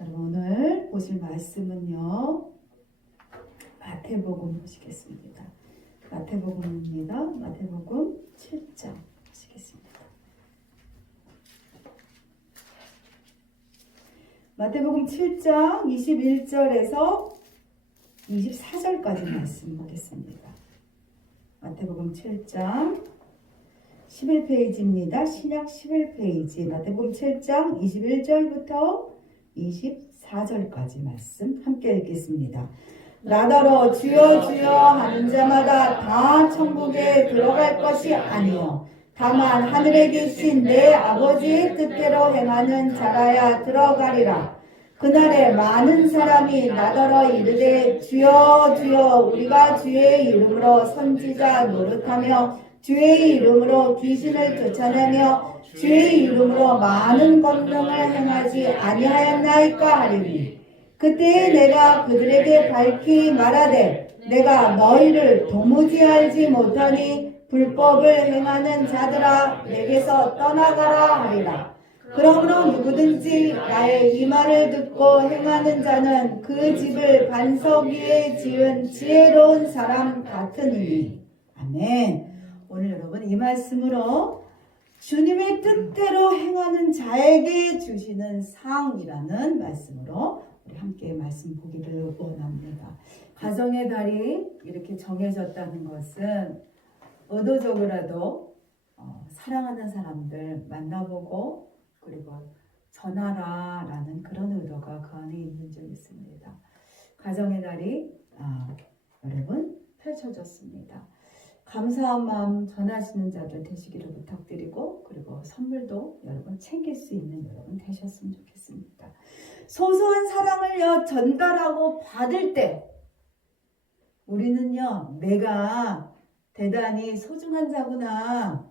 여러분 오늘 보실 말씀은요. 마태복음 보시겠습니다. 마태복음입니다. 마태복음 7장 보시겠습니다. 마태복음 7장 21절에서 24절까지 말씀 보겠습니다. 마태복음 7장 11페이지입니다. 신약 11페이지 마태복음 7장 21절부터 24절까지 말씀 함께 읽겠습니다. 나더러 주여 주여 하는 자마다 다 천국에 들어갈 것이 아니요 다만 하늘에 계신 내 아버지의 뜻대로 행하는 자라야 들어가리라. 그날에 많은 사람이 나더러 이르되 주여 주여 우리가 주의 이름으로 선지자 노릇하며 주의 이름으로 귀신을 쫓아내며 주의 이름으로 많은 권능을 행하지 아니하였나이까 하리니 그때에 내가 그들에게 밝히 말하되 내가 너희를 도무지 알지 못하니 불법을 행하는 자들아 내게서 떠나가라 하리라. 그러므로 누구든지 나의 이 말을 듣고 행하는 자는 그 집을 반석 위에 지은 지혜로운 사람 같으니. 아멘. 오늘 여러분 이 말씀으로 주님의 뜻대로 행하는 자에게 주시는 상이라는 말씀으로 우리 함께 말씀 보기를 원합니다. 가정의 달이 이렇게 정해졌다는 것은 의도적으로라도 사랑하는 사람들 만나보고 그리고 전하라라는 그런 의도가 그 안에 있는 줄 믿습니다. 가정의 달이 여러분 펼쳐졌습니다. 감사한 마음 전하시는 자들 되시기를 부탁드리고 그리고 선물도 여러분 챙길 수 있는 여러분 되셨으면 좋겠습니다. 소소한 사랑을 전달하고 받을 때 우리는요 내가 대단히 소중한 자구나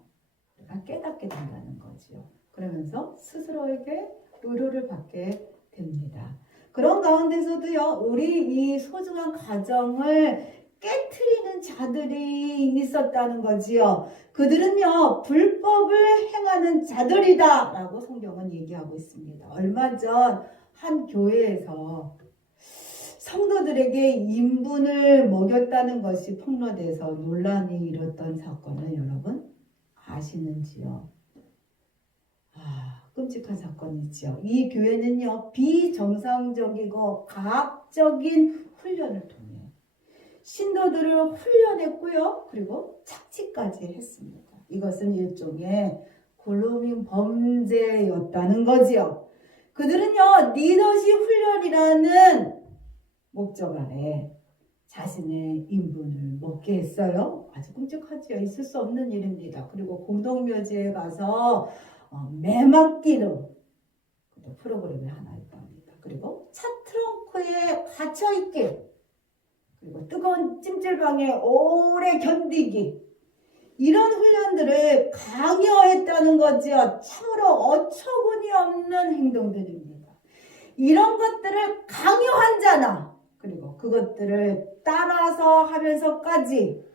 깨닫게 된다는 거지요. 그러면서 스스로에게 위로를 받게 됩니다. 그런 가운데서도요 우리 이 소중한 가정을 깨트리는 자들이 있었다는 거지요. 그들은요 불법을 행하는 자들이다 라고 성경은 얘기하고 있습니다. 얼마 전 한 교회에서 성도들에게 인분을 먹였다는 것이 폭로돼서 논란이 일었던 사건을 여러분 아시는지요? 끔찍한 사건이죠. 이 교회는요 비정상적이고 과학적인 훈련을 통해 신도들을 훈련했고요. 그리고 착취까지 했습니다. 이것은 일종의 글루밍 범죄였다는 거지요. 그들은요 리더십 훈련이라는 목적 아래 자신의 인분을 먹게 했어요. 아주 끔찍하지요. 있을 수 없는 일입니다. 그리고 공동묘지에 가서 매 맞기로 프로그램이 하나 있답니다. 그리고 차 트렁크에 갇혀있기 그리고 뜨거운 찜질방에 오래 견디기 이런 훈련들을 강요했다는 거지요. 참으로 어처구니 없는 행동들입니다. 이런 것들을 강요한 자나 그리고 그것들을 따라서 하면서까지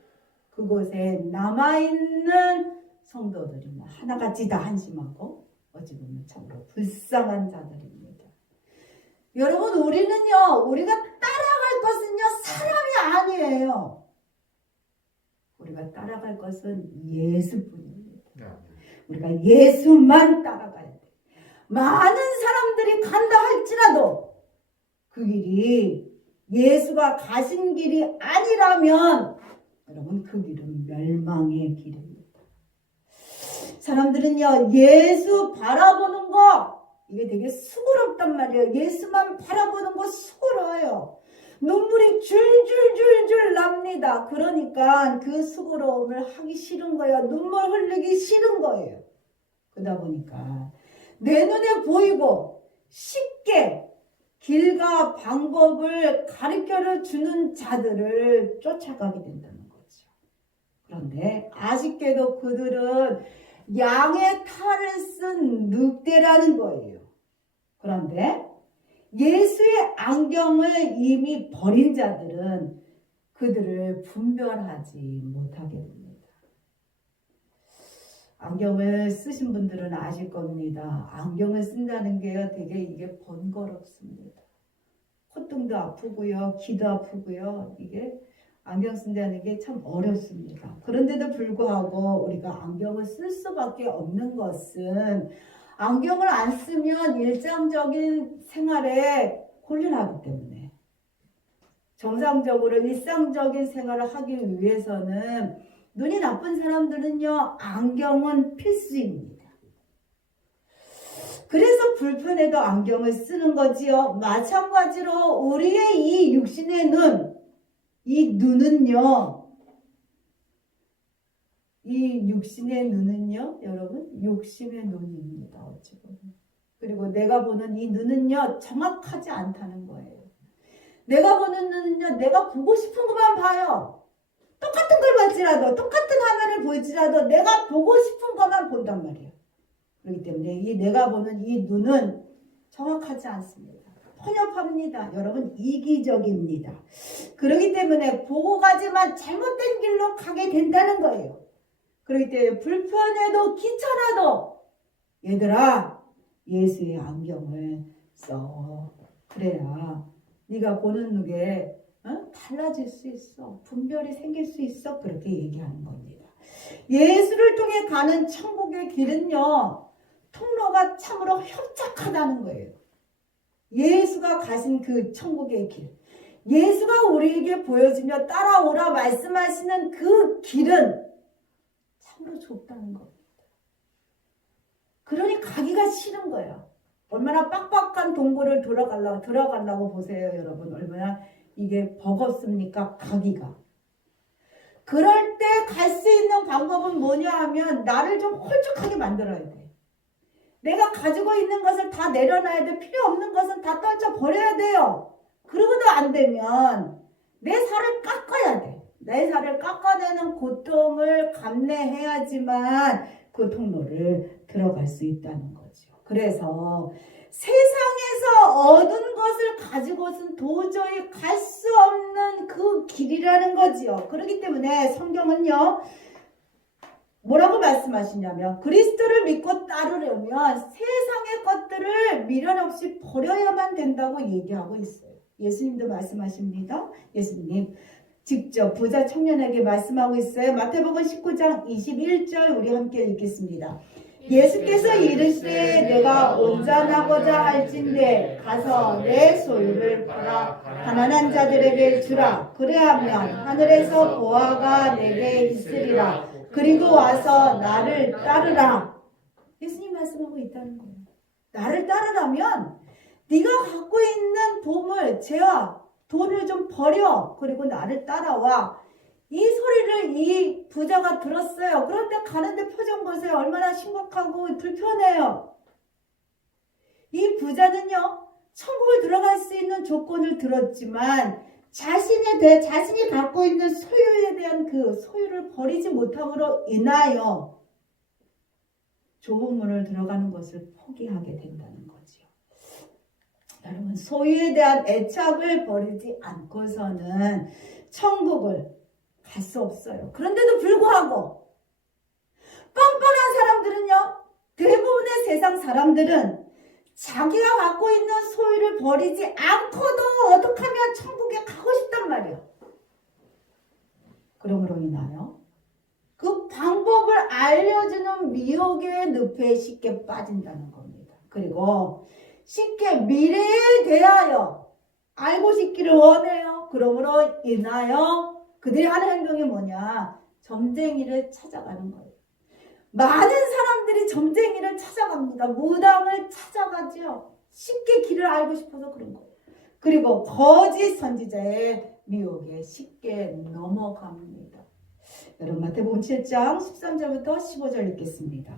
그곳에 남아있는 성도들이 하나같이 다 한심하고 어찌 보면 참으로 불쌍한 자들입니다. 여러분 우리는요 우리가 따라갈 것은요 사람이 아니에요. 우리가 따라갈 것은 예수뿐입니다. 우리가 예수만 따라가야 돼. 많은 사람들이 간다 할지라도 그 길이 예수가 가신 길이 아니라면 여러분 그 길은 멸망의 길입니다. 사람들은요 예수 바라보는 거 이게 되게 수고롭단 말이에요. 예수만 바라보는 거 수고로워요. 눈물이 줄줄줄줄 납니다. 그러니까 그 수고로움을 하기 싫은 거예요. 눈물 흘리기 싫은 거예요. 그러다 보니까 내 눈에 보이고 쉽게 길과 방법을 가르쳐 주는 자들을 쫓아가게 된다는 거죠. 그런데 아쉽게도 그들은 양의 탈을 쓴 늑대라는 거예요. 그런데 예수의 안경을 이미 버린 자들은 그들을 분별하지 못하게 됩니다. 안경을 쓰신 분들은 아실 겁니다. 안경을 쓴다는 게 되게 이게 번거롭습니다. 콧등도 아프고요. 귀도 아프고요. 이게 안경 쓴다는 게 참 어렵습니다. 그런데도 불구하고 우리가 안경을 쓸 수밖에 없는 것은 안경을 안 쓰면 일상적인 생활에 곤란하기 때문에 정상적으로 일상적인 생활을 하기 위해서는 눈이 나쁜 사람들은요, 안경은 필수입니다. 그래서 불편해도 안경을 쓰는 거지요. 마찬가지로 우리의 이 육신의 눈, 이 눈은요, 이 육신의 눈은요, 여러분, 욕심의 눈입니다. 어찌 보면. 그리고 내가 보는 이 눈은요, 정확하지 않다는 거예요. 내가 보는 눈은요, 내가 보고 싶은 것만 봐요. 똑같은 걸 볼지라도, 똑같은 화면을 볼지라도 내가 보고 싶은 것만 본단 말이에요. 그렇기 때문에 이 내가 보는 이 눈은 정확하지 않습니다. 편협합니다. 여러분, 이기적입니다. 그렇기 때문에 보고 가지만 잘못된 길로 가게 된다는 거예요. 그렇기 때문에 불편해도 귀찮아도 얘들아, 예수의 안경을 써. 그래야 네가 보는 눈에 달라질 수 있어. 분별이 생길 수 있어. 그렇게 얘기하는 겁니다. 예수를 통해 가는 천국의 길은요, 통로가 참으로 협착하다는 거예요. 예수가 가신 그 천국의 길, 예수가 우리에게 보여주며 따라오라 말씀하시는 그 길은 참으로 좁다는 겁니다. 그러니 가기가 싫은 거예요. 얼마나 빡빡한 동굴을 들어가려고 보세요, 여러분. 얼마나 이게 버겁습니까? 가기가. 그럴 때 갈 수 있는 방법은 뭐냐 하면 나를 좀 홀쭉하게 만들어야 돼. 내가 가지고 있는 것을 다 내려놔야 돼. 필요 없는 것은 다 떨쳐버려야 돼요. 그러고도 안 되면 내 살을 깎아야 돼. 내 살을 깎아내는 고통을 감내해야지만 그 통로를 들어갈 수 있다는 거죠. 그래서 세상에서 얻은 것을 가지고는 도저히 갈 수 없는 그 길이라는 거지요. 그렇기 때문에 성경은요, 뭐라고 말씀하시냐면 그리스도를 믿고 따르려면 세상의 것들을 미련 없이 버려야만 된다고 얘기하고 있어요. 예수님도 말씀하십니다. 예수님 직접 부자 청년에게 말씀하고 있어요. 마태복음 19장 21절 우리 함께 읽겠습니다. 예수께서 이르시되 내가 온전하고자 할진대 가서 내 소유를 팔아 가난한 자들에게 주라. 그래하면 하늘에서 보화가 내게 있으리라. 그리고 와서 나를 따르라. 예수님 말씀하고 있다는 거예요. 나를 따르라면 네가 갖고 있는 보물, 재화, 돈을 좀 버려. 그리고 나를 따라와. 이 소리를 이 부자가 들었어요. 그런데 가는데 표정 보세요. 얼마나 심각하고 불편해요. 이 부자는요, 천국을 들어갈 수 있는 조건을 들었지만 자신이 갖고 있는 소유에 대한 그 소유를 버리지 못함으로 인하여 좁은 문을 들어가는 것을 포기하게 된다는 거죠. 여러분, 소유에 대한 애착을 버리지 않고서는 천국을 갈 수 없어요. 그런데도 불구하고 뻔뻔한 사람들은요, 대부분의 세상 사람들은 자기가 갖고 있는 소유를 버리지 않고도 어떻게 하면 천국에 가고 싶단 말이에요. 그러므로 인하여 그 방법을 알려주는 미혹의 늪에 쉽게 빠진다는 겁니다. 그리고 쉽게 미래에 대하여 알고 싶기를 원해요. 그러므로 인하여 그들이 하는 행동이 뭐냐? 점쟁이를 찾아가는 거예요. 많은 사람들이 점쟁이를 찾아갑니다. 무당을 찾아가죠. 쉽게 길을 알고 싶어서 그런 거예요. 그리고 거짓 선지자의 미혹에 쉽게 넘어갑니다. 여러분, 마태복음 7장 13절부터 15절 읽겠습니다.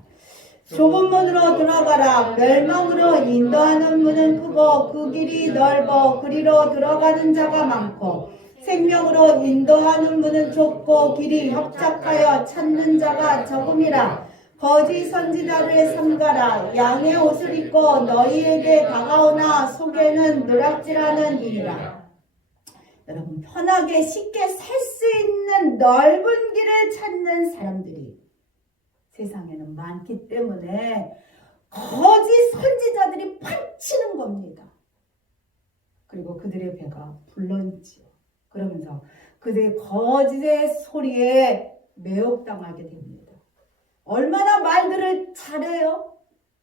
좁은 문으로 들어가라. 멸망으로 인도하는 문은 크고 그 길이 넓어 그리로 들어가는 자가 많고 생명으로 인도하는 문은 좁고 길이 협착하여 찾는 자가 적음이라. 거짓 선지자를 삼가라. 양의 옷을 입고 너희에게 다가오나 속에는 누락질하는 이라. 여러분, 편하게 쉽게 살 수 있는 넓은 길을 찾는 사람들이 세상에는 많기 때문에 거짓 선지자들이 판치는 겁니다. 그리고 그들의 배가 불러있지요. 그러면서 그들의 거짓의 소리에 매혹당하게 됩니다. 얼마나 말들을 잘해요?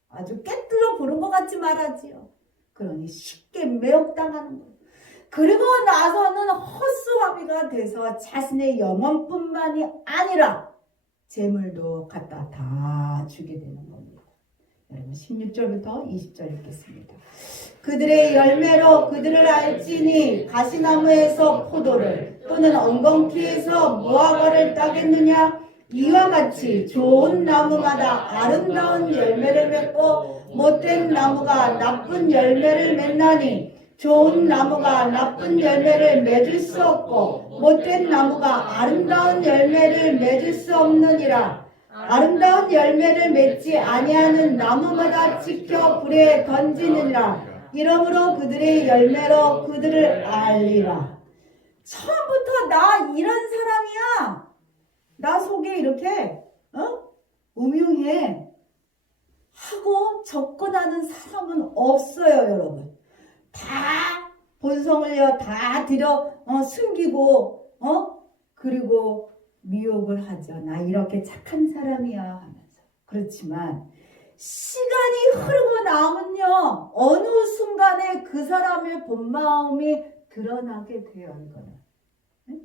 아주 깨뚫어 보는 것 같이 말하지요. 그러니 쉽게 매혹당하는 거예요. 그리고 나서는 헛수화비가 돼서 자신의 영혼뿐만이 아니라 재물도 갖다 다 주게 되는 겁니다. 여러분 16절부터 20절 읽겠습니다. 그들의 열매로 그들을 알지니 가시나무에서 포도를 또는 엉겅퀴에서 무화과를 따겠느냐? 이와 같이 좋은 나무마다 아름다운 열매를 맺고 못된 나무가 나쁜 열매를 맺나니 좋은 나무가 나쁜 열매를 맺을 수 없고 못된 나무가 아름다운 열매를 맺을 수 없느니라. 아름다운 열매를 맺지 아니하는 나무마다 지켜 불에 던지느니라. 이러므로 그들의 열매로 그들을 알리라. 처음부터 나 이런 사람이야. 나 속에 이렇게 음흉해 하고 접근하는 사람은 없어요, 여러분. 다 본성을요 다 들여 숨기고 그리고 미혹을 하죠. 나 이렇게 착한 사람이야 하면서. 그렇지만 시간이 흐르고 나면요 어느 순간에 그 사람의 본 마음이 드러나게 돼요. 이거는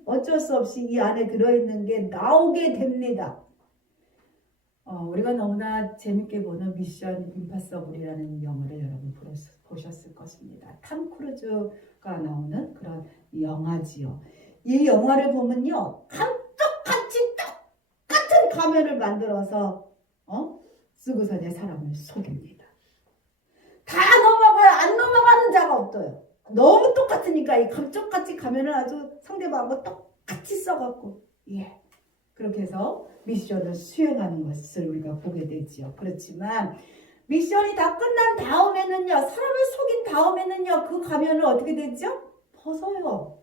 어쩔 수 없이 이 안에 들어있는 게 나오게 됩니다. 우리가 너무나 재밌게 보는 미션 임파서블이라는 영화를 여러분 보셨을 것입니다. 탐 크루즈가 나오는 그런 영화지요. 이 영화를 보면요 감쪽같이 똑같은 가면을 만들어서 쓰고서 내 사람을 속입니다. 다 넘어가요. 안 넘어가는 자가 없어요. 너무 똑같으니까 이 감쪽같이 가면을 아주 상대방하고 똑같이 써갖고 그렇게 해서 미션을 수행하는 것을 우리가 보게 되지요. 그렇지만 미션이 다 끝난 다음에는요, 사람을 속인 다음에는요, 그 가면을 어떻게 되죠? 벗어요.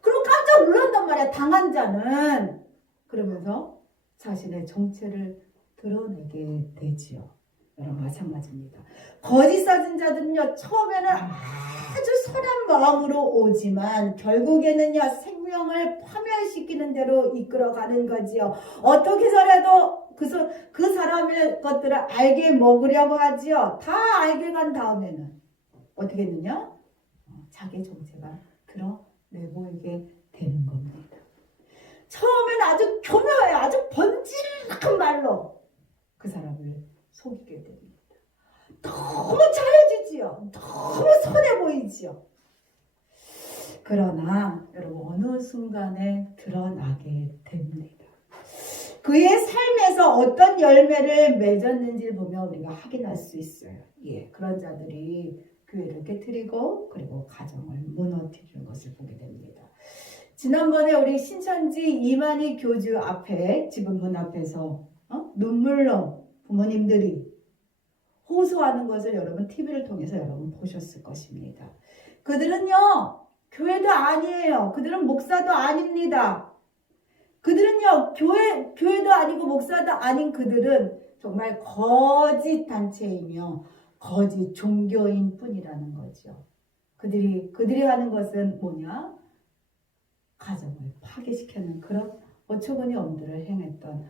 그리고 깜짝 놀란단 말이야, 당한 자는. 그러면서 자신의 정체를 드러내게 되지요. 여러분 마찬가지입니다. 거짓 사진자들은요, 처음에는 아주 선한 마음으로 오지만 결국에는요, 생명을 파멸시키는 대로 이끌어가는 거지요. 어떻게 해서라도 그 사람의 것들을 알게 먹으려고 하지요. 다 알게 간 다음에는 어떻게 했느냐? 자기 정체가 드러내 보이게 되는 겁니다. 처음에는 아주 교묘해요. 아주 번질한 말로 그 사람을 속이게 됩니다. 너무 잘해주지요. 너무 선해 보이지요. 그러나 여러분 어느 순간에 드러나게 됩니다. 그의 삶에서 어떤 열매를 맺었는지를 보면 우리가 확인할 수 있어요. 그런 자들이 교회를 깨트리고 그리고 가정을 무너뜨리는 것을 보게 됩니다. 지난번에 우리 신천지 이만희 교주 앞에 집은 문 앞에서 눈물로 부모님들이 호소하는 것을 여러분 TV를 통해서 여러분 보셨을 것입니다. 그들은요 교회도 아니에요. 그들은 목사도 아닙니다. 그들은요 교회도 아니고 목사도 아닌 그들은 정말 거짓 단체이며 거짓 종교인 뿐이라는 거죠. 그들이 하는 것은 뭐냐? 가정을 파괴시키는 그런 어처구니 없는 행했던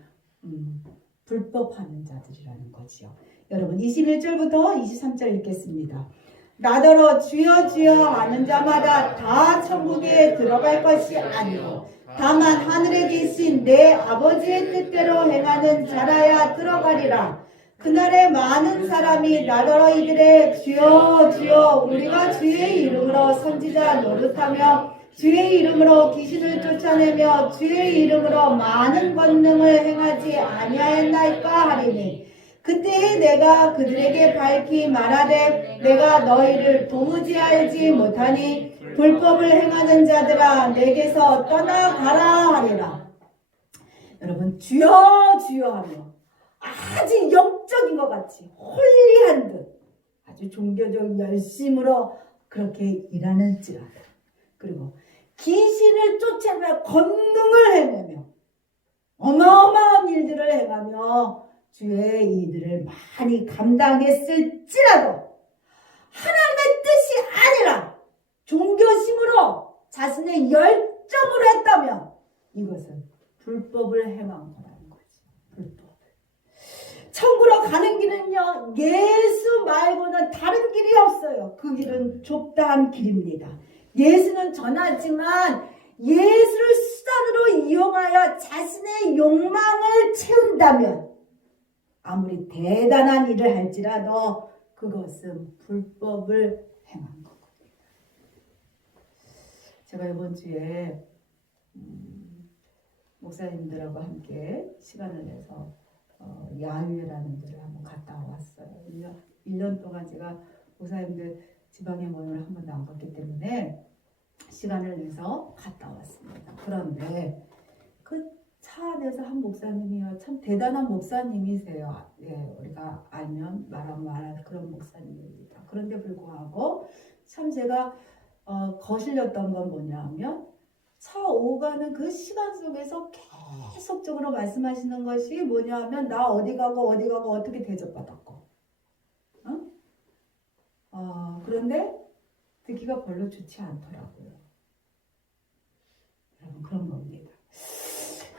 불법하는 자들이라는 거지요. 여러분 21절부터 23절 읽겠습니다. 나더러 주여 주여 하는 자마다 다 천국에 들어갈 것이 아니고 다만 하늘에 계신 내 아버지의 뜻대로 행하는 자라야 들어가리라. 그날에 많은 사람이 나더러 이들의 주여 주여 우리가 주의 이름으로 선지자 노릇하며 주의 이름으로 귀신을 쫓아내며 주의 이름으로 많은 권능을 행하지 아니하였나이까 하리니 그때에 내가 그들에게 밝히 말하되 내가 너희를 도무지 알지 못하니 불법을 행하는 자들아 내게서 떠나가라 하리라. 여러분 주여 주여 하며 아주 영적인 것 같이 홀리한 듯 아주 종교적 열심으로 그렇게 일하는지라다. 그리고 귀신을 쫓아내며 권능을 행하며 어마어마한 일들을 행하며 주의 일들을 많이 감당했을지라도 하나님의 뜻이 아니라 종교심으로 자신의 열정으로 했다면 이것은 불법을 행한 거라는 거지. 불법을. 천국으로 가는 길은요, 예수 말고는 다른 길이 없어요. 그 길은 좁다한 길입니다. 예수는 전하지만 예수를 수단으로 이용하여 자신의 욕망을 채운다면 아무리 대단한 일을 할지라도 그것은 불법을 행한 겁니다. 제가 이번 주에 목사님들하고 함께 시간을 내서 야유회라는 데를 한번 갔다 왔어요. 1년 동안 제가 목사님들 지방의 모임을 한 번도 안 갔기 때문에 시간을 내서 갔다 왔습니다. 그런데 그 차 안에서 한 목사님이요, 참 대단한 목사님이세요. 예, 우리가 알면 말할 그런 목사님입니다. 그런데 불구하고 참 제가 거슬렸던 건 뭐냐면 차 오가는 그 시간 속에서 계속적으로 말씀하시는 것이 뭐냐면 나 어디 가고 어떻게 대접받았고, 그런데 듣기가 별로 좋지 않더라고요. 여러분, 그런 겁니다.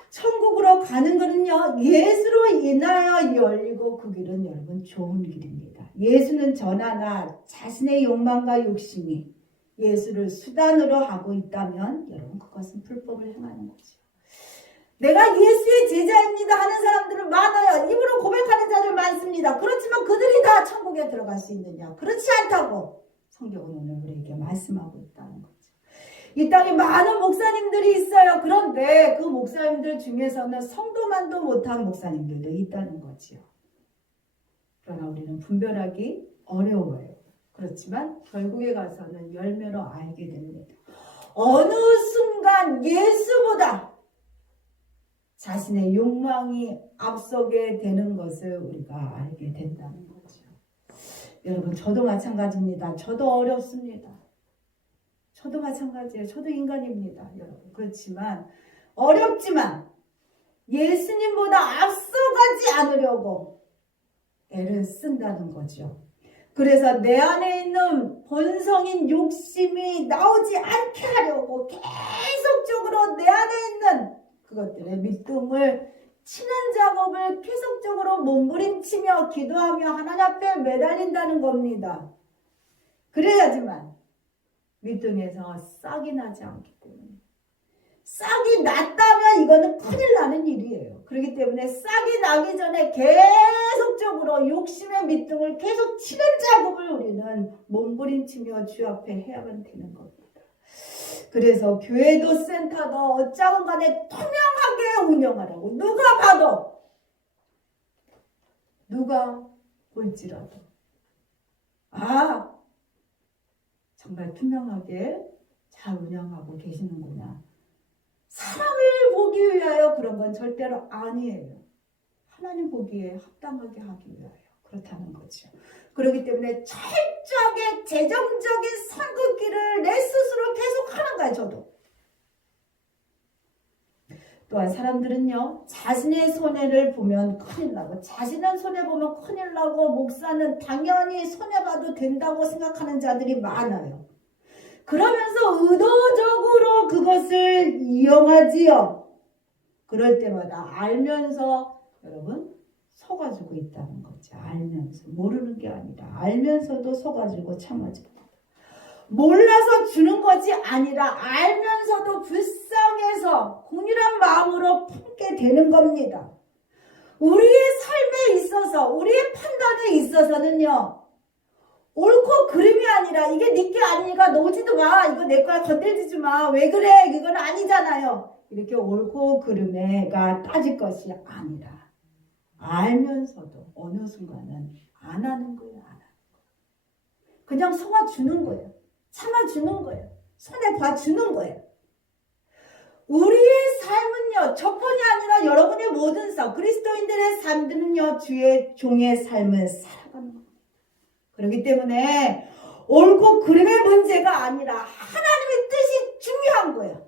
천국으로 가는 것은요, 예수로 인하여 열리고 그 길은 여러분 좋은 길입니다. 예수는 전하나 자신의 욕망과 욕심이 예수를 수단으로 하고 있다면 여러분 그것은 불법을 행하는 거죠. 내가 예수의 제자입니다 하는 사람들은 많아요. 입으로 고백하는 자들 많습니다. 그렇지만 그들이 다 천국에 들어갈 수 있느냐? 그렇지 않다고 성경은 오늘 우리에게 말씀하고 있다는 거죠. 이 땅에 많은 목사님들이 있어요. 그런데 그 목사님들 중에서는 성도만도 못한 목사님들도 있다는 거지요. 그러나 우리는 분별하기 어려워요. 그렇지만 결국에 가서는 열매로 알게 됩니다. 어느 순간 예수보다 자신의 욕망이 앞서게 되는 것을 우리가 알게 된다는 거죠. 여러분, 저도 마찬가지입니다. 저도 어렵습니다. 저도 마찬가지예요. 저도 인간입니다. 여러분. 그렇지만 어렵지만 예수님보다 앞서가지 않으려고 애를 쓴다는 거죠. 그래서 내 안에 있는 본성인 욕심이 나오지 않게 하려고 계속적으로 내 안에 있는 그것들의 밑둥을 치는 작업을 계속적으로 몸부림치며 기도하며 하나님 앞에 매달린다는 겁니다. 그래야지만 밑둥에서 싹이 나지 않기 때문에. 싹이 났다면 이거는 큰일 나는 일이에요. 그렇기 때문에 싹이 나기 전에 계속적으로 욕심의 밑둥을 계속 치는 작업을 우리는 몸부림치며 주 앞에 해야만 되는 겁니다. 그래서 교회도 센터도 어쩌건 간에 투명하게 운영하라고. 누가 봐도, 누가 볼지라도 정말 투명하게 잘 운영하고 계시는구나. 사람을 보기 위하여 그런 건 절대로 아니에요. 하나님 보기에 합당하게 하기 위하여 그렇다는 거죠. 그렇기 때문에 철저하게 재정적인 선긋기를 내 스스로 계속 하는 거예요. 저도. 또한 사람들은요, 자신의 손해를 보면 큰일 나고, 자신은 손해보면 큰일 나고, 목사는 당연히 손해봐도 된다고 생각하는 자들이 많아요. 그러면서 의도적으로 그것을 이용하지요. 그럴 때마다 알면서 여러분 속아주고 있다는 거죠. 알면서. 모르는 게 아니라 알면서도 속아주고 참아주고. 몰라서 주는 것이 아니라 알면서도 불쌍해서 공일한 마음으로 품게 되는 겁니다. 우리의 삶에 있어서, 우리의 판단에 있어서는요, 옳고 그름이 아니라 이게 네 게 아니니까 놓지도 마. 이거 내 거야. 건들지 마. 왜 그래? 이건 아니잖아요. 이렇게 옳고 그름에가 따질 것이 아니라 알면서도 어느 순간은 안 하는 거예요. 안 하는 거예요. 그냥 속아주는 거예요. 참아주는 거예요. 손에 봐주는 거예요. 우리의 삶은요, 저뿐이 아니라 여러분의 모든 삶, 그리스도인들의 삶들은요, 주의 종의 삶을 살아가는 겁니다. 그렇기 때문에 옳고 그름의 문제가 아니라 하나님의 뜻이 중요한 거예요.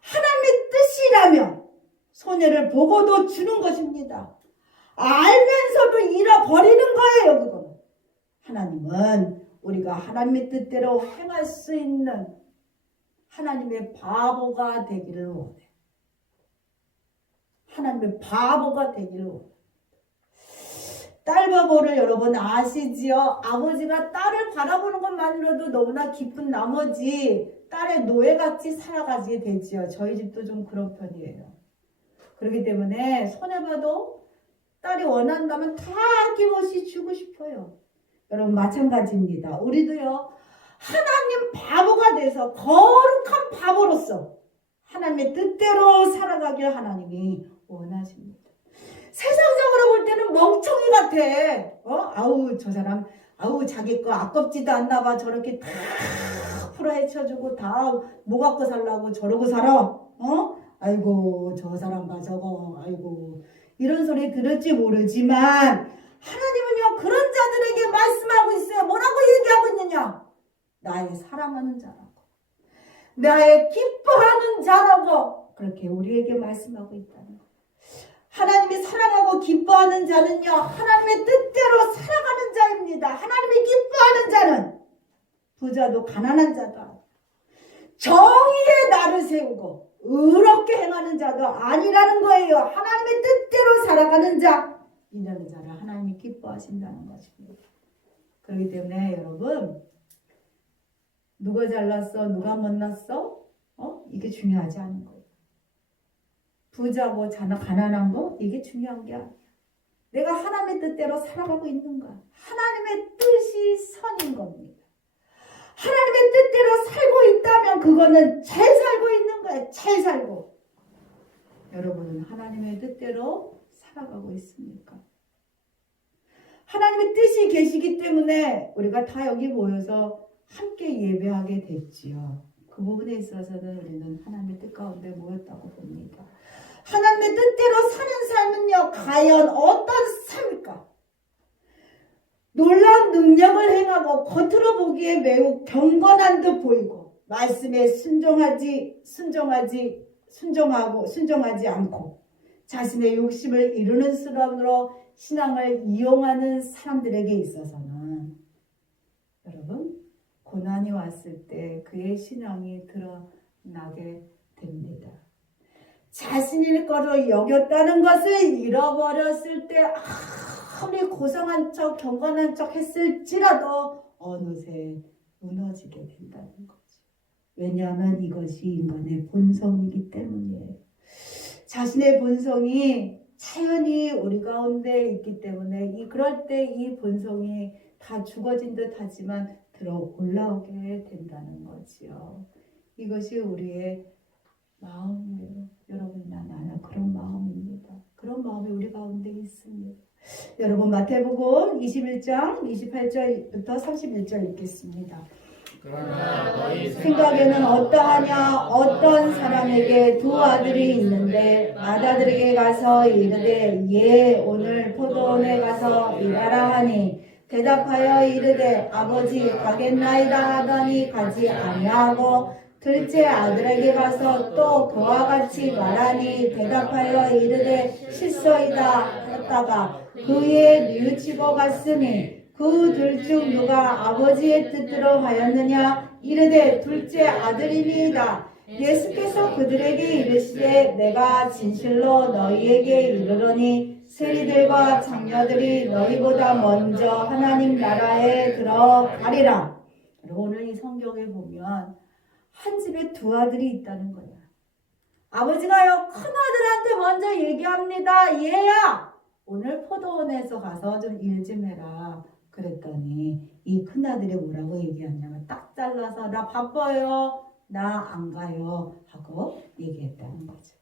하나님의 뜻이라면 손해를 보고도 주는 것입니다. 알면서도 잃어버리는 거예요. 그거는. 하나님은 우리가 하나님의 뜻대로 행할 수 있는 하나님의 바보가 되기를 원해. 하나님의 바보가 되기를 원해. 딸 바보를 여러분 아시지요? 아버지가 딸을 바라보는 것만으로도 너무나 기쁜 나머지 딸의 노예같이 살아가게 되지요. 저희 집도 좀 그런 편이에요. 그렇기 때문에 손해봐도 딸이 원한다면 다 아낌없이 주고 싶어요. 여러분 마찬가지입니다. 우리도요. 하나님 바보가 돼서 거룩한 바보로서 하나님의 뜻대로 살아가길 하나님이 원하십니다. 세상적으로 볼 때는 멍청이 같아. 아우 저 사람 아우 자기 거 아깝지도 않나 봐. 저렇게 다 풀어 헤쳐주고 다 뭐 갖고 살라고 저러고 살아. 아이고 저 사람 봐 저거 아이고 이런 소리 들을지 모르지만 하나님은요 그런 자들에게 말씀하고 있어요. 뭐라고 얘기하고 있느냐? 나의 사랑하는 자라고, 나의 기뻐하는 자라고 그렇게 우리에게 말씀하고 있다는 거예요. 하나님이 사랑하고 기뻐하는 자는요 하나님의 뜻대로 살아가는 자입니다. 하나님이 기뻐하는 자는 부자도 가난한 자도 정의의 날을 세우고 의롭게 행하는 자도 아니라는 거예요. 하나님의 뜻대로 살아가는 자, 이런 자를 하나님이 기뻐하신다는 것입니다. 그렇기 때문에 여러분 누가 잘났어 누가 못났어 이게 중요하지 않은 거예요. 부자고 가난한 거 이게 중요한 게 아니야. 내가 하나님의 뜻대로 살아가고 있는가. 하나님의 뜻이 선인 겁니다. 하나님의 뜻대로 살고 있다면 그거는 잘 살고 있는 거야. 잘 살고. 여러분은 하나님의 뜻대로 살아가고 있습니까? 하나님의 뜻이 계시기 때문에 우리가 다 여기 모여서 함께 예배하게 됐지요. 그 부분에 있어서는 우리는 하나님의 뜻 가운데 모였다고 봅니다. 하나님의 뜻대로 사는 삶은요 과연 어떤 삶일까? 놀라운 능력을 행하고 겉으로 보기에 매우 경건한 듯 보이고 말씀에 순종하지 않고 자신의 욕심을 이루는 수단으로 신앙을 이용하는 사람들에게 있어서는 여러분 고난이 왔을 때 그의 신앙이 드러나게 됩니다. 자신의 거로 여겼다는 것을 잃어버렸을 때 아무리 고상한 척 경건한 척 했을지라도 어느새 무너지게 된다는 거죠. 왜냐하면 이것이 인간의 본성이기 때문이에요. 자신의 본성이 자연히 우리 가운데 있기 때문에 그럴 때 이 본성이 다 죽어진 듯 하지만 들어 올라오게 된다는 거지요. 이것이 우리의 마음이에요. 여러분이나 나나 그런 마음입니다. 그런 마음이 우리 가운데 있습니다. 여러분 마태복음 21장 28절부터 31절 읽겠습니다. 그러나 너희 생각에는 어떠하냐? 어떤 사람에게 두 아들이 있는데 맏아들에게 가서 이르되 예 오늘 포도원에 가서 일하라 하니 대답하여 이르되 아버지 가겠나이다 하더니 가지 아니하고 둘째 아들에게 가서 또 그와 같이 말하니 대답하여 이르되 실소이다 했다가 그에 뉘우치고 갔으니 그 둘 중 누가 아버지의 뜻대로 하였느냐? 이르되 둘째 아들이니이다. 예수께서 그들에게 이르시되 내가 진실로 너희에게 이르노니 세리들과 장녀들이 너희보다 먼저 하나님 나라에 들어가리라. 오늘 이 성경에 보면 한 집에 두 아들이 있다는 거야. 아버지가요 큰아들한테 먼저 얘기합니다. 얘야 오늘 포도원에서 가서 좀 일 좀 해라. 그랬더니 이 큰아들이 뭐라고 얘기하냐면 딱 잘라서 나 바빠요. 나 안 가요. 하고 얘기했다는 거죠.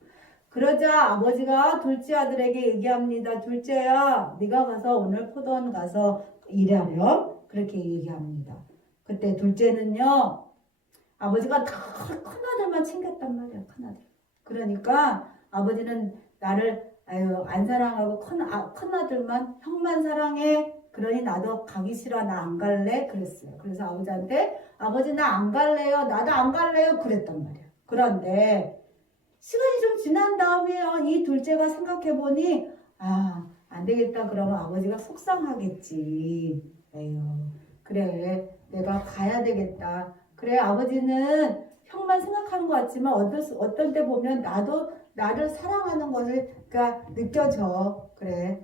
그러자 아버지가 둘째 아들에게 얘기합니다. 둘째야 네가 가서 오늘 포도원 가서 일하렴. 그렇게 얘기합니다. 그때 둘째는요. 아버지가 다 큰아들만 챙겼단 말이야. 큰아들. 그러니까 아버지는 나를 안 사랑하고 큰아들만 형만 사랑해. 그러니 나도 가기 싫어. 나 안 갈래. 그랬어요. 그래서 아버지한테 아버지 나 안 갈래요. 나도 안 갈래요. 그랬단 말이야. 그런데 시간이 좀 지난 다음에요. 이 둘째가 생각해보니 안 되겠다. 그러면 아버지가 속상하겠지. 에휴, 그래 내가 가야 되겠다. 그래 아버지는 형만 생각하는 것 같지만 어떤 때 보면 나도 나를 사랑하는 것을 그러니까 느껴져. 그래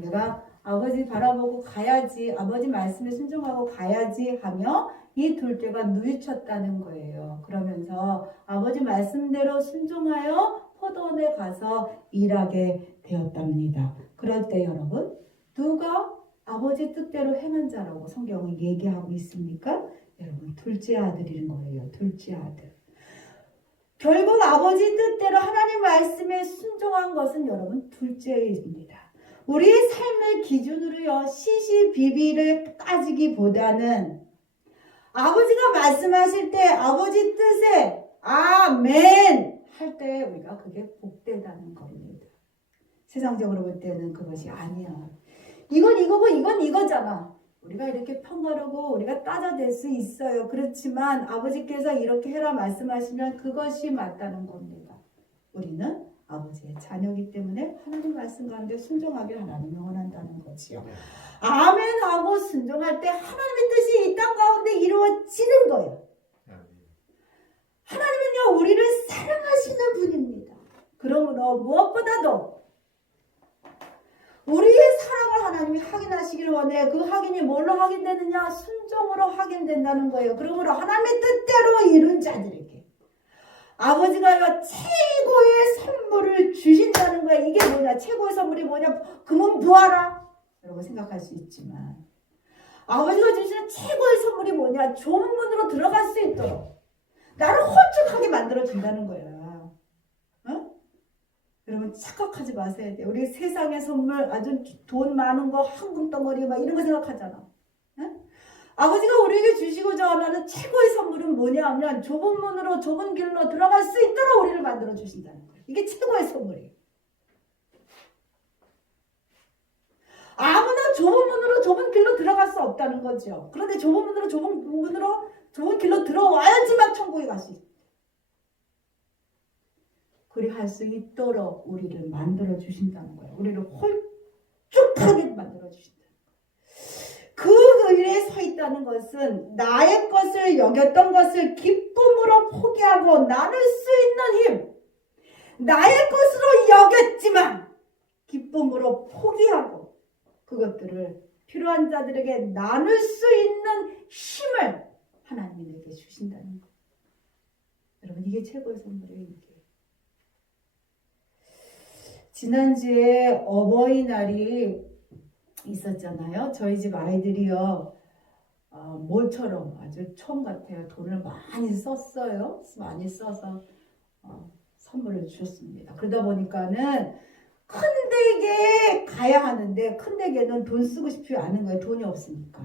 내가 아버지 바라보고 가야지. 아버지 말씀에 순종하고 가야지 하며 이 둘째가 누이쳤다는 거예요. 그러면서 아버지 말씀대로 순종하여 포도원에 가서 일하게 되었답니다. 그럴 때 여러분 누가 아버지 뜻대로 행한 자라고 성경은 얘기하고 있습니까? 여러분 둘째 아들인 거예요. 둘째 아들. 결국 아버지 뜻대로 하나님 말씀에 순종한 것은 여러분 둘째입니다. 우리 삶의 기준으로요 시시비비를 따지기보다는 아버지가 말씀하실 때 아버지 뜻에 아멘 할 때 우리가 그게 복되다는 겁니다. 세상적으로 볼 때는 그것이 아니야. 이건 이거고 이건 이거잖아. 우리가 이렇게 편가르고 우리가 따져댈 수 있어요. 그렇지만 아버지께서 이렇게 해라 말씀하시면 그것이 맞다는 겁니다. 우리는 아버지의 자녀이기 때문에 하나님 말씀 가운데 순종하길 하나님이 원한다는 거지요. 아멘 하고 순종할 때 하나님의 뜻이 이 땅 가운데 이루어지는 거예요. 하나님은요 우리를 사랑하시는 분입니다. 그러므로 무엇보다도 우리의 사랑을 하나님이 확인하시기를 원해. 그 확인이 뭘로 확인되느냐? 순종으로 확인된다는 거예요. 그러므로 하나님의 뜻대로 이룬 자들에게 아버지가 최고의 선물을 주신다는 거예요. 이게 뭐냐? 최고의 선물이 뭐냐? 금은 부하라 라고 생각할 수 있지만 아버지가 주시는 최고의 선물이 뭐냐? 좁은 문으로 들어갈 수 있도록 나를 홀쭉하게 만들어준다는 거야. 여러분 착각하지 마셔야 돼요. 우리 세상의 선물 아주 돈 많은 거 황금덩어리 막 이런 거 생각하잖아. 아버지가 우리에게 주시고자 하는 최고의 선물은 뭐냐 하면 좁은 문으로 좁은 길로 들어갈 수 있도록 우리를 만들어 주신다는 거예요. 이게 최고의 선물이에요. 아무나 좁은 문으로 좁은 길로 들어갈 수 없다는 거죠. 그런데 좁은 문으로 좁은 길로 들어와야지만 천국에 갈 수 있어요. 그리할 수 있도록 우리를 만들어 주신다는 거예요. 우리를 홀쭉하게 만들어 주신다는 거예요. 그 의리에 서 있다는 것은 나의 것을 여겼던 것을 기쁨으로 포기하고 나눌 수 있는 힘. 나의 것으로 여겼지만 기쁨으로 포기하고 그것들을 필요한 자들에게 나눌 수 있는 힘을 하나님이 내게 주신다는 거예요. 여러분 이게 최고의 선물이에요. 이게. 지난주에 어버이날이 있었잖아요. 저희 집 아이들이요. 모처럼 아주 총 같아요. 돈을 많이 썼어요. 많이 써서 선물을 주셨습니다. 그러다 보니까는 큰 댁에 가야 하는데 큰 댁에는 돈 쓰고 싶지 않은 거예요. 돈이 없으니까.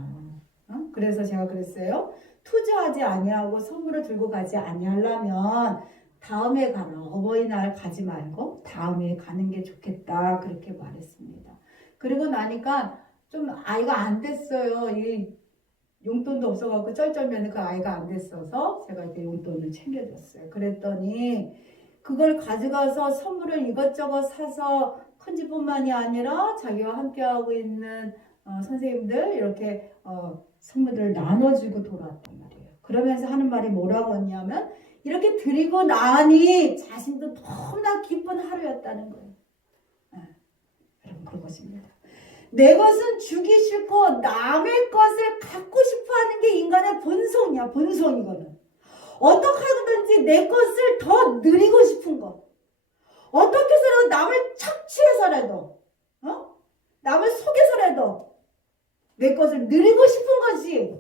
그래서 제가 그랬어요. 투자하지 아니하고 선물을 들고 가지 아니하려면 다음에 가라. 어버이날 가지 말고 다음에 가는 게 좋겠다. 그렇게 말했습니다. 그리고 나니까 좀 아이가 안 됐어요. 이 용돈도 없어갖고 쩔쩔매는 그 아이가 안 됐어서 제가 이렇게 용돈을 챙겨줬어요. 그랬더니 그걸 가져가서 선물을 이것저것 사서 큰 집뿐만이 아니라 자기와 함께하고 있는 선생님들 이렇게 선물을 나눠주고 돌아왔단 말이에요. 그러면서 하는 말이 뭐라고 했냐면 이렇게 드리고 나니 자신도 너무나 기쁜 하루였다는 거예요. 여러분 그것입니다. 내 것은 주기 싫고 남의 것을 갖고 싶어하는 게 인간의 본성이야. 본성이거든. 어떻게 하든지 내 것을 더 누리고 싶은 거. 어떻게 해서라도 남을 착취해서라도 남을 속여서라도 내 것을 누리고 싶은 것이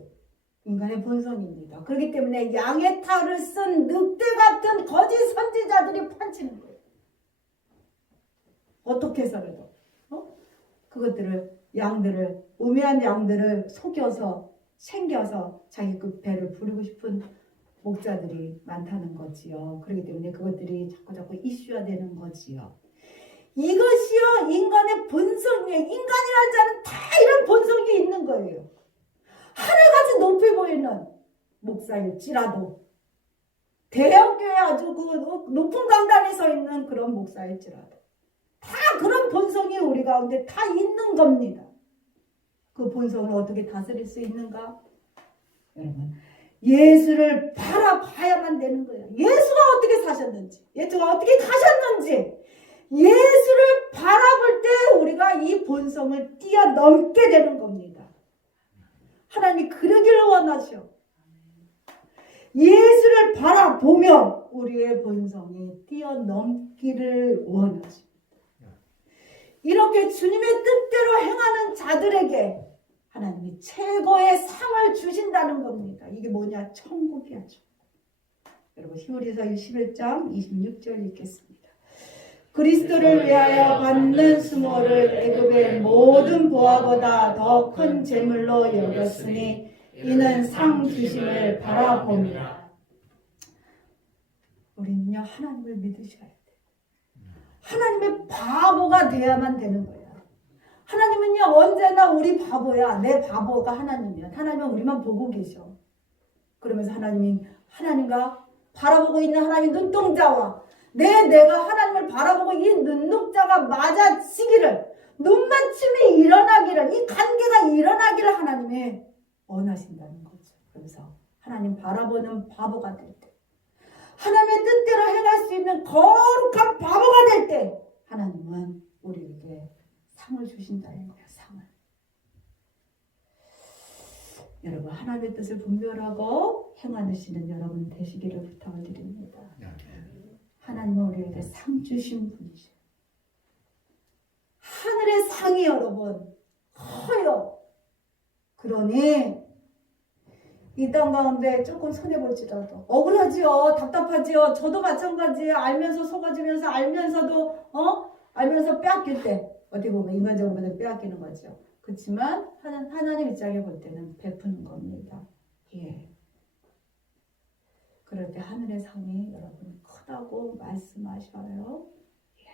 인간의 본성입니다. 그렇기 때문에 양의 탈을 쓴 늑대 같은 거짓 선지자들이 판치는 거예요. 어떻게 해서라도 그것들을 양들을 우매한 양들을 속여서 챙겨서 자기 그 배를 부르고 싶은 목자들이 많다는 거지요. 그렇기 때문에 그것들이 자꾸 이슈화 되는 거지요. 이것이요 인간의 본성이에요. 인간이라는 자는 다 이런 본성이 있는 거예요. 하늘같이 높이 보이는 목사일지라도 대형교회 아주 그 높은 강단에 서 있는 그런 목사일지라도 다 그런 본성이 우리 가운데 다 있는 겁니다. 그 본성을 어떻게 다스릴 수 있는가? 여러분, 예수를 바라봐야만 되는 거예요. 예수가 어떻게 사셨는지, 예수가 어떻게 가셨는지, 예수를 바라볼 때 우리가 이 본성을 뛰어넘게 되는 겁니다. 하나님이 그러기를 원하셔. 예수를 바라보며 우리의 본성이 뛰어넘기를 원하십니다. 이렇게 주님의 뜻대로 행하는 자들에게 하나님이 최고의 상을 주신다는 겁니다. 이게 뭐냐? 천국이야. 여러분, 히브리서 11장 26절 읽겠습니다. 그리스도를 위하여 받는 수모를 애굽의 모든 보화보다 더 큰 재물로 여겼으니 이는 상 주심을 바라봅니다. 우리는요, 하나님을 믿으셔야 돼요. 하나님의 바보가 돼야만 되는 거예요. 하나님은요, 언제나 우리 바보야. 내 바보가 하나님이야. 하나님은 우리만 보고 계셔. 그러면서 하나님과 바라보고 있는 하나님의 눈동자와 내가 하나님을 바라보고 이 눈동자가 맞아지기를, 눈맞춤이 일어나기를, 이 관계가 일어나기를 하나님이 원하신다는 거죠. 그래서 하나님 바라보는 바보가 될 때, 하나님의 뜻대로 행할 수 있는 거룩한 바보가 될 때 하나님은 우리에게 상을 주신다는 거예요. 상을. 여러분, 하나님의 뜻을 분별하고 행하시는 여러분 되시기를 부탁을 드립니다. 하나님은 우리에게 상 주신 분이죠. 하늘의 상이 여러분 커요. 그러니 이 땅 가운데 조금 손해볼지라도 억울하지요. 답답하지요. 저도 마찬가지예요. 알면서 속아주면서 알면서 빼앗길 때 어떻게 보면 인간적으로 보면 빼앗기는 거죠. 그렇지만 하나님 입장에 볼 때는 베푸는 겁니다. 예. 그럴 때 하늘의 상이 여러분 크다고 말씀하셔요. 예.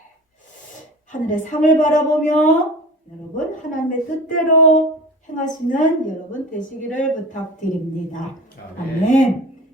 하늘의 상을 바라보며 여러분 하나님의 뜻대로 행하시는 여러분 되시기를 부탁드립니다. 아멘.